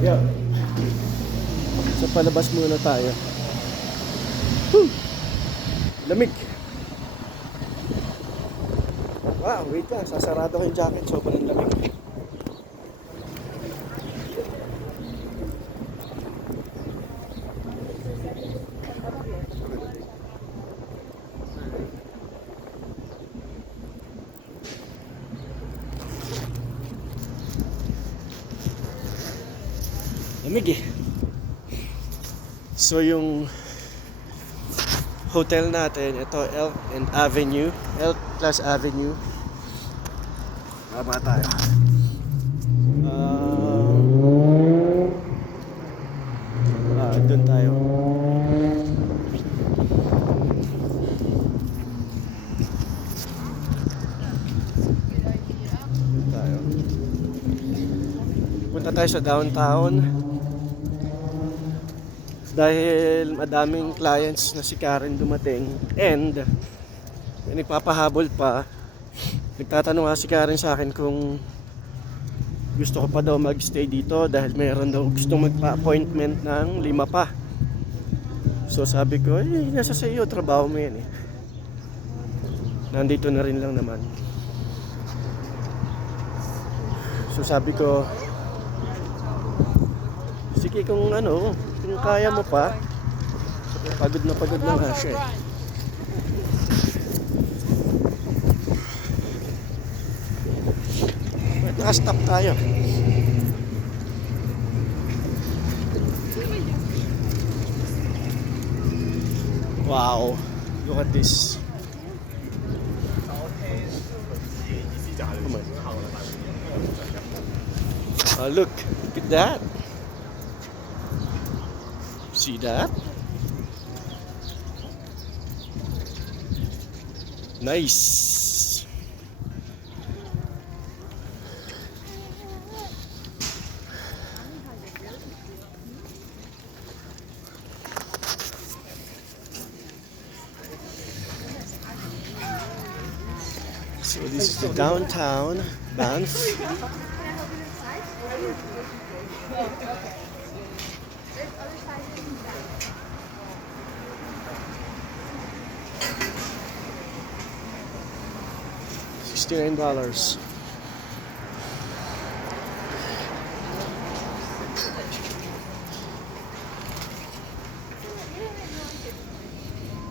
Yeah. Sa palabas muna tayo. Whew! Lamig. Wow, wait lang. Sasarado ko yung jacket. Sobrang lamig. Lamig eh. So yung hotel natin, ito Elk and Avenue. Elk plus Avenue. Tama tayo. Doon tayo. Doon tayo. Punta tayo sa downtown. Dahil madaming clients na si Karen dumating and nagpapahabol pa. Nagtatanong nga si Karen sa akin kung gusto ko pa daw magstay dito dahil mayroon daw gustong magpa-appointment ng 5 pa. So sabi ko, nasa sa iyo, trabaho mo yan eh. Nandito na rin lang naman. So sabi ko, sige kung kaya mo pa. Pagod na nga siya eh. Naka-stop tayo. Wow, look at this. Look at that. See that? Nice. So this is the downtown Banff. $69.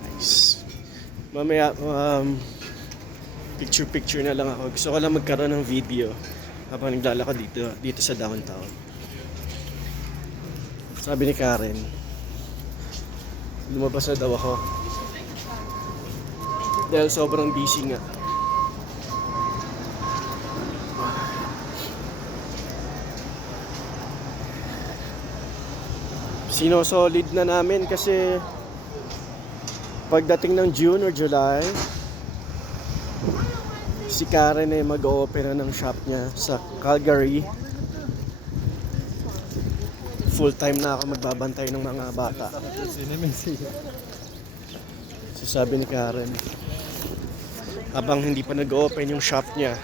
Nice. Mamaya picture na lang ako. Gusto ko lang magkaroon ng video habang naglalakad dito sa downtown. Sabi ni Karen, lumabas na daw ako dahil sobrang busy nga. Sinosolid na namin kasi pagdating ng June or July, si Karen ay mag-o-opera ng shop niya sa Calgary. Full time na ako magbabantay ng mga bata. So sabi ni Karen, habang hindi pa nag-open yung shop niya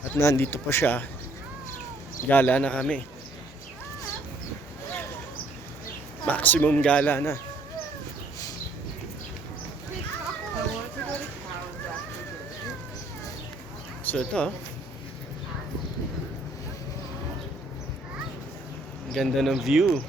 at nandito pa siya, gala na kami. Maximum gala na. So ito, ganda ng view.